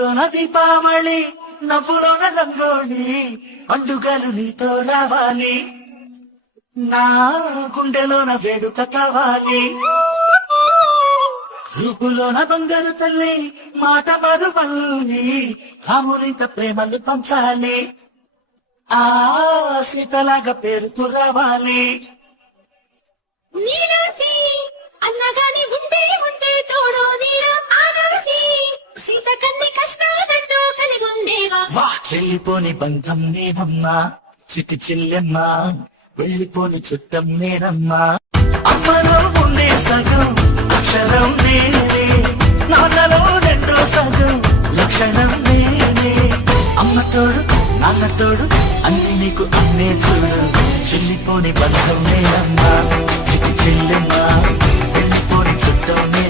దీపావళి నవ్వులోన రంగోళి పండుగలు నీతో రావాలి నా గుండెలోన వేడుక కావాలి రూపులోన బంగారు తల్లి మాట మరువల్లి రామునింట ప్రేమలు పంచాలి ఆ సీతలాగా పేరుకు రావాలి నీలాంటి అన్నగాని ఉంటే ఉంటే తోడు నీడ ఆనాటి సీత కన్ని కష్టాలంటూ కలిగి ఉండేవా వా చెల్లిపోని బంధం నేనమ్మా చిట్టి చెల్లెమ్మా వెళ్ళిపోని చుట్టం నేనమ్మా అమ్మలో ఉండే సగం అక్షరం నేనే నాన్నలో రెండో సగం లక్షణం నేనే అమ్మ తోడు నాన్న తోడు అన్ని నీకు అన్నే చూడు చెల్లిపోని బంధం నేనమ్మా చిట్టి చెల్లెమ్మా వెళ్ళిపోని చుట్టం నేనమ్మా